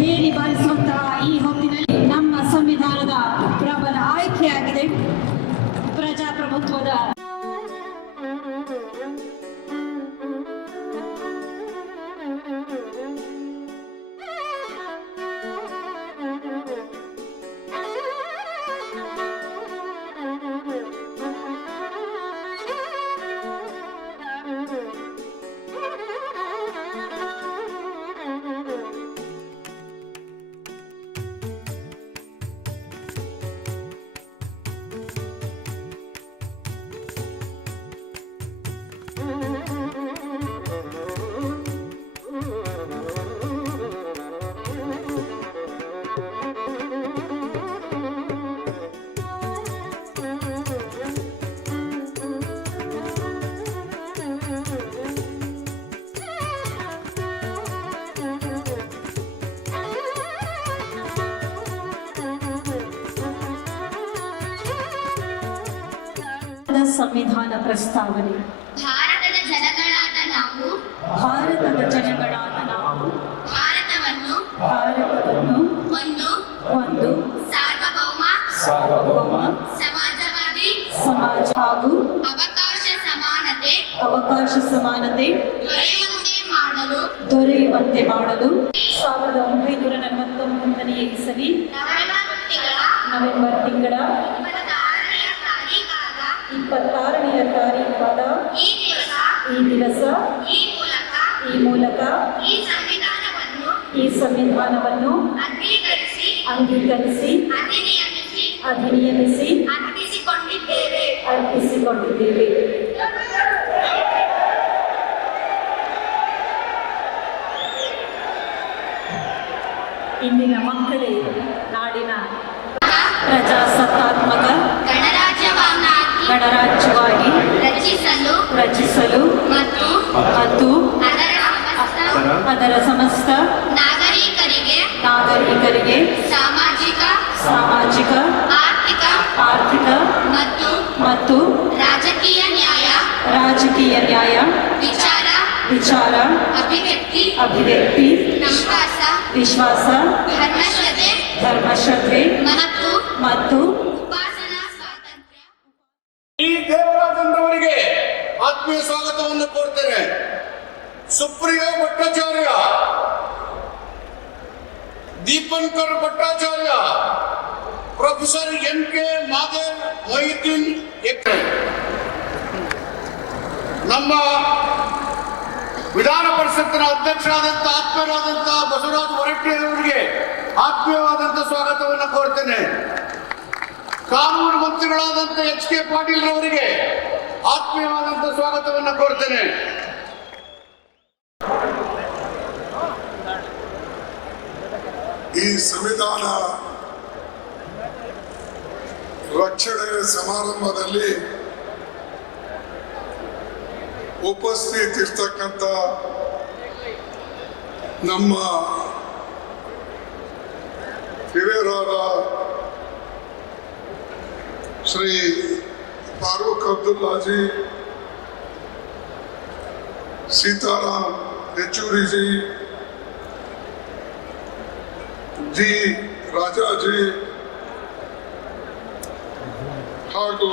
ಹೇಳಿ ಬಾರಿಸುವಂತಹ ಈ ಹೊತ್ತಿನಲ್ಲಿ ನಮ್ಮ ಸಂವಿಧಾನದ ಪ್ರಬಲ ಆಯ್ಕೆಯಾಗಿದೆ ಪ್ರಜಾಪ್ರಭುತ್ವದ Mm-hmm. ಸಂವಿಧಾನ ಪ್ರಸ್ತಾವನೆ. ಭಾರತದ ಜನಗಳಾದ ನಾವು ಭಾರತದ ಜನಗಳಾದ ನಾವು ಭಾರತವನ್ನು ಭಾರತವನ್ನು ಒಂದು ಒಂದು ಸಾರ್ವಭೌಮ ಸಾರ್ವಭೌಮ ಸಮಾಜವಾದಿ ಸಮಾಜ ಹಾಗೂ ಅವಕಾಶ ಸಮಾನತೆ ಅವಕಾಶ ಸಮಾನತೆ ದೊರೆಯುವಂತೆ ಮಾಡಲು ದೊರೆಯುವಂತೆ ಮಾಡಲು ಸಾವಿರದ ಒಂಬೈನೂರ ನಲವತ್ತೊಂಬತ್ತನೇ ಇಸವಿ ನವೆಂಬರ್ ತಿಂಗಳ ಇಪ್ಪತ್ತಾರನೆಯ ತಾರೀಖಾದ ಈ ದಿವಸ ಈ ಮೂಲಕ ಈ ಮೂಲಕ ಈ ಸಂವಿಧಾನವನ್ನು ಅಂಗೀಕರಿಸಿ ಅಧಿನಿಯಮಿಸಿ ಅರ್ಪಿಸಿಕೊಂಡಿದ್ದೇವೆ. ಇಂದಿನ ಮಕ್ಕಳೇ ನಾಡಿನ ರಚಿಸಲು ರಚಿಸಲು ಮತ್ತು ಮತ್ತು ಅದರ ಸಮಸ್ತ ನಾಗರಿಕರಿಗೆ ನಾಗರಿಕರಿಗೆ ಸಾಮಾಜಿಕ ಸಾಮಾಜಿಕ ಆರ್ಥಿಕ ಆರ್ಥಿಕ ಮತ್ತು ಮತ್ತು ರಾಜಕೀಯ ನ್ಯಾಯ ರಾಜಕೀಯ ನ್ಯಾಯ ವಿಚಾರ ವಿಚಾರ ಅಭಿವ್ಯಕ್ತಿ ಅಭಿವ್ಯಕ್ತಿ ವಿಶ್ವಾಸ ವಿಶ್ವಾಸ ಧರ್ಮಶ್ರದ್ಧೆ ಧರ್ಮಶ್ರದ್ಧೆ ಮತ್ತು ಮತ್ತು ಉಪಾಸನಾ ಸ್ವಾತಂತ್ರ್ಯ. ಆತ್ಮೀಯ ಸ್ವಾಗತವನ್ನು ಕೋರ್ತೇನೆ. Supriya Bhattacharya. Dipankar Bhattacharya. Professor N K Madev Mohiddin ನಮ್ಮ ವಿಧಾನ ಪರಿಷತ್ತಿನ ಅಧ್ಯಕ್ಷರಾದಂಥ, ಆತ್ಮೀಯರಾದಂಥ ಬಸವರಾಜ ಹೊರಟ್ಟಿಯವರಿಗೆ ಆತ್ಮೀಯವಾದಂಥ ಸ್ವಾಗತವನ್ನು ಕೋರ್ತೇನೆ. ಕಾನೂನು ಮಂತ್ರಿಗಳಾದಂಥ ಎಚ್ ಕೆ ಪಾಟೀಲ್ ರವರಿಗೆ ಆತ್ಮೀಯವಾದಂಥ ಸ್ವಾಗತವನ್ನು ಕೋರ್ತೇನೆ. ಈ ಸಂವಿಧಾನ ರಕ್ಷಣೆ ಸಮಾರಂಭದಲ್ಲಿ ಉಪಸ್ಥಿತಿರ್ತಕ್ಕಂಥ ನಮ್ಮ ಹಿರಿಯರಾದ ಶ್ರೀ ફારૂક અબ્દુલ્લાજી સીતારામ યેચુરીજી જી રાજાજી હાગો